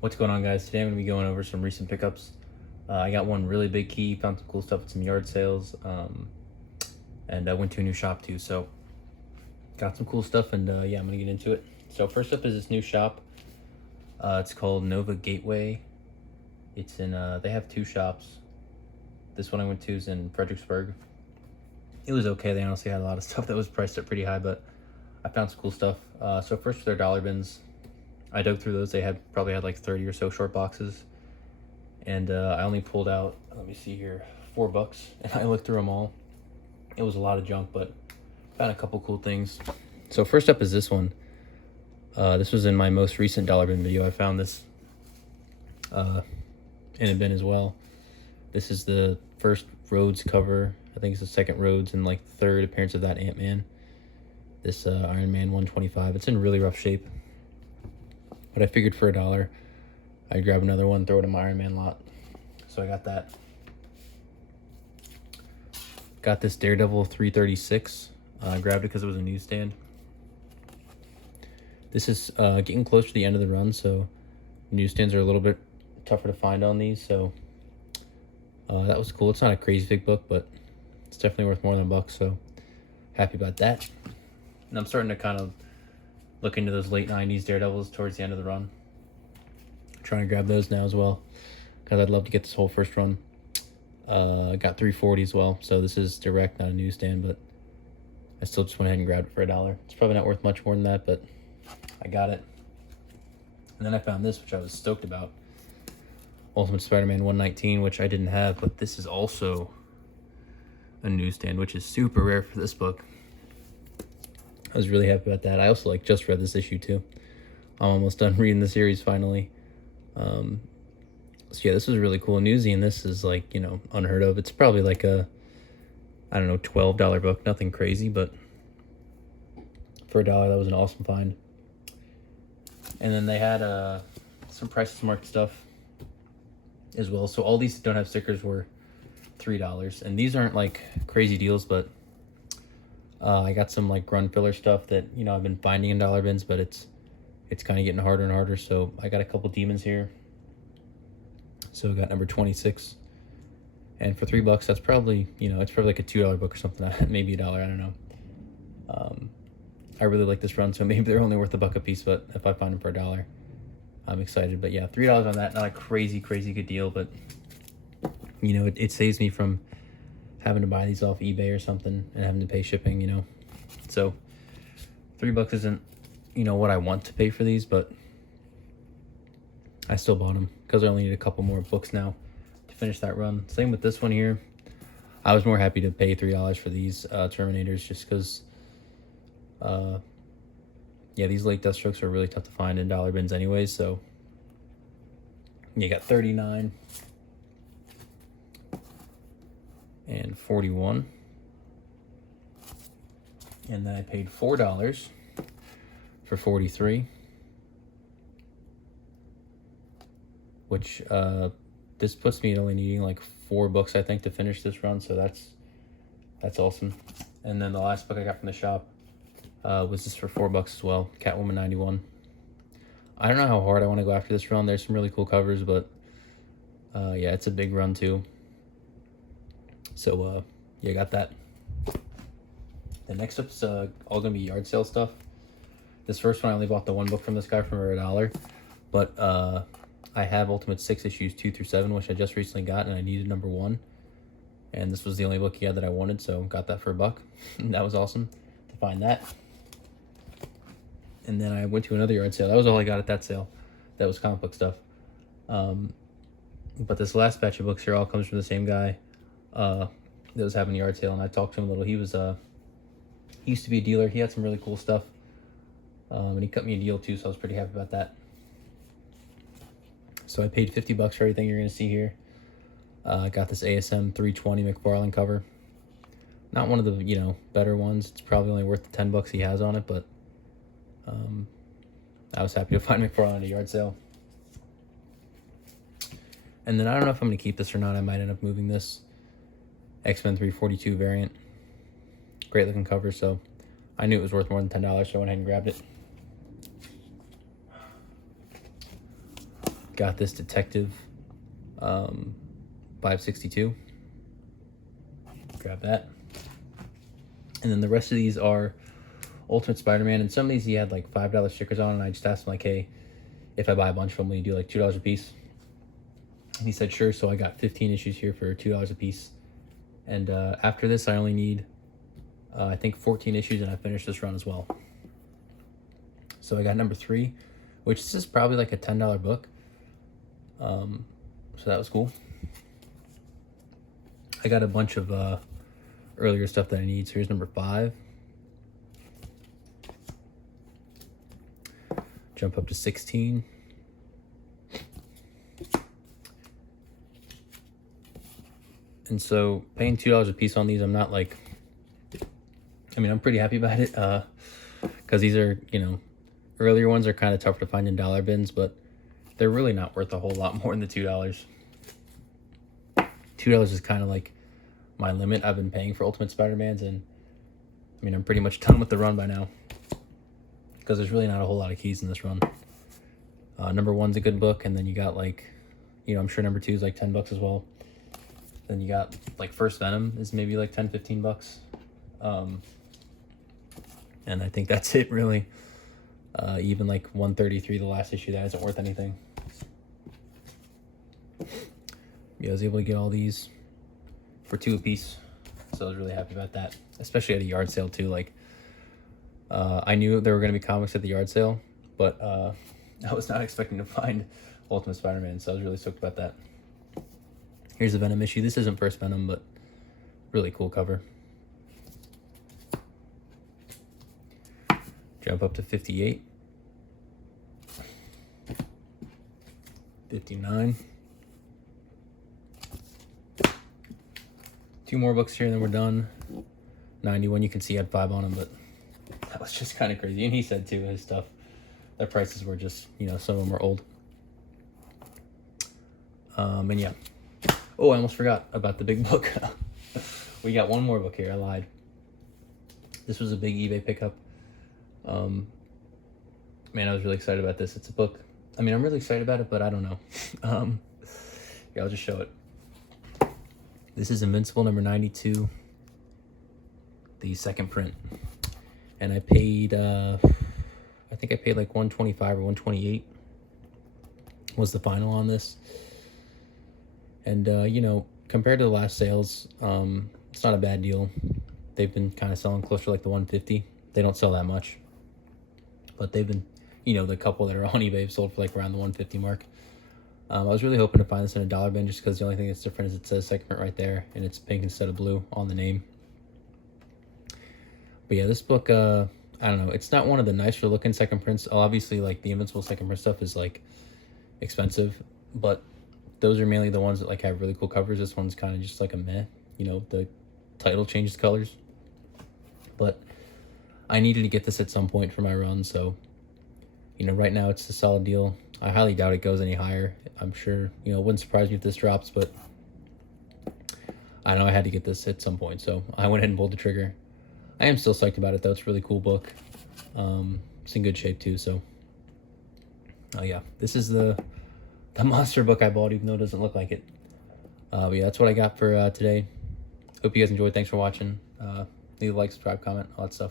What's going on, guys? Today I'm going to be going over some recent pickups. I got one really big key, found some cool stuff at some yard sales, and I went to a new shop too, so got some cool stuff, and yeah, I'm going to get into it. So first up is this new shop. It's called Nova Gateway. It's in, they have two shops. This one I went to is in Fredericksburg. It was okay. They honestly had a lot of stuff that was priced up pretty high, but I found some cool stuff. So first, their dollar bins. I dug through those. They probably had like 30 or so short boxes, and I only pulled out, let me see here, $4, and I looked through them all. It was a lot of junk, but found a couple cool things. So first up is this one. This was in my most recent dollar bin video. I found this in a bin as well. This is the first Rhodes cover. I think it's the second Rhodes and like third appearance of that Ant-Man. This Iron Man 125. It's in really rough shape, but I figured for $1 I'd grab another one, throw it in my Iron Man lot. So I got that. Got this Daredevil 336. I grabbed it because it was a newsstand. This is getting close to the end of the run, so newsstands are a little bit tougher to find on these, so that was cool. It's not a crazy big book, but it's definitely worth more than $1, so happy about that. And I'm starting to kind of look into those late 90s Daredevils towards the end of the run. I'm trying to grab those now as well, because I'd love to get this whole first run. Got 340 as well, so this is direct, not a newsstand, but I still just went ahead and grabbed it for $1. It's probably not worth much more than that, but I got it. And then I found this, which I was stoked about. Ultimate Spider-Man 119, which I didn't have, but this is also a newsstand, which is super rare for this book. I was really happy about that. I also just read this issue too. I'm almost done reading the series finally. So yeah, this was really cool. Newsy, and this is unheard of. It's probably like a, I don't know, $12 book. Nothing crazy, but for $1, that was an awesome find. And then they had some prices marked stuff as well. So all these that don't have stickers were $3, and these aren't like crazy deals, but I got some run filler stuff that I've been finding in dollar bins, but it's kind of getting harder and harder. So I got a couple demons here. So I got number 26, and for $3, that's probably it's probably like a $2 book or something, maybe $1. I don't know. I really like this run, so maybe they're only worth $1 a piece. But if I find them for $1, I'm excited. But yeah, $3 on that, not a crazy good deal, but it saves me from having to buy these off eBay or something and having to pay shipping, So $3 isn't, what I want to pay for these, but I still bought them because I only need a couple more books now to finish that run. Same with this one here. I was more happy to pay $3 for these Terminators just because, yeah, these late Deathstrokes are really tough to find in dollar bins anyways. So you got 39. And 41, and then I paid $4 for 43, which this puts me at only needing like 4 books, I think, to finish this run. So that's awesome. And then the last book I got from the shop was this for $4 as well, Catwoman 91. I don't know how hard I want to go after this run. There's some really cool covers, but yeah, it's a big run too. So, yeah, got that. The next up's all going to be yard sale stuff. This first one, I only bought the one book from this guy for $1, but I have Ultimate 6 issues 2 through 7, which I just recently got, and I needed number 1. And this was the only book he had that I wanted, so got that for $1. That was awesome to find that. And then I went to another yard sale. That was all I got at that sale. That was comic book stuff. But this last batch of books here all comes from the same guy that was having a yard sale, and I talked to him a little. He used to be a dealer. He had some really cool stuff, and he cut me a deal too, so I was pretty happy about that. So I paid $50 for everything you're gonna see here. I got this ASM 320 McFarlane cover. Not one of the better ones. It's probably only worth the $10 he has on it, but I was happy to find McFarlane at a yard sale. And then I don't know if I'm gonna keep this or not. I might end up moving this. X-Men 342 variant. Great looking cover, so I knew it was worth more than $10, so I went ahead and grabbed it. got this Detective 562. Grab that. And then the rest of these are Ultimate Spider-Man, and some of these he had like $5 stickers on, and I just asked him like, hey, if I buy a bunch of them, will you do like $2 a piece? And he said sure, so I got 15 issues here for $2 a piece. And after this, I only need I think 14 issues, and I finished this run as well. So I got number 3, which this is probably like a $10 book. So that was cool. I got a bunch of earlier stuff that I need. So here's number 5. Jump up to 16. And so paying $2 a piece on these, I'm not like, I mean, I'm pretty happy about it, because these are, you know, earlier ones are kind of tough to find in dollar bins, but they're really not worth a whole lot more than the $2. $2 is kind of like my limit I've been paying for Ultimate Spider-Mans, and I mean, I'm pretty much done with the run by now, because there's really not a whole lot of keys in this run. Number 1's a good book, and then you got like, you know, I'm sure number 2 is like $10 as well. Then you got like First Venom is maybe like $10-15. And I think that's it really. Even like 133, the last issue, that isn't worth anything. Yeah, I was able to get all these for $2 a piece, so I was really happy about that, especially at a yard sale too. Like, I knew there were going to be comics at the yard sale, but I was not expecting to find Ultimate Spider-Man, so I was really stoked about that. Here's the Venom issue. This isn't First Venom, but really cool cover. Jump up to 58. 59. 2 more books here, and then we're done. 91, you can see I had 5 on them, but that was just kind of crazy. And he said too, his stuff, their prices were just, you know, some of them were old. And yeah. Oh, I almost forgot about the big book. We got one more book here. I lied. This was a big eBay pickup. Man, I was really excited about this. It's a book. I mean, I'm really excited about it, but I don't know. Yeah, I'll just show it. This is Invincible number 92, the second print. And I paid, I think I paid like $125 or $128 was the final on this. And, you know, compared to the last sales, it's not a bad deal. They've been kind of selling closer to like the $150. They don't sell that much, but they've been, you know, the couple that are on eBay have sold for like around the $150 mark. I was really hoping to find this in a dollar bin, just because the only thing that's different is it says second print right there, and it's pink instead of blue on the name. But yeah, this book, I don't know, it's not one of the nicer looking second prints. Obviously, like the Invincible second print stuff is like expensive, but those are mainly the ones that like have really cool covers. This one's kind of just like a meh, you know, the title changes colors. But I needed to get this at some point for my run, so, you know, right now it's a solid deal. I highly doubt it goes any higher. I'm sure, you know, it wouldn't surprise me if this drops, but I know I had to get this at some point, so I went ahead and pulled the trigger. I am still psyched about it, though. It's a really cool book. It's in good shape, too, so. Oh, yeah. This is the monster book I bought, even though it doesn't look like it. But yeah, that's what I got for today. Hope you guys enjoyed. Thanks for watching. Leave a like, subscribe, comment, all that stuff.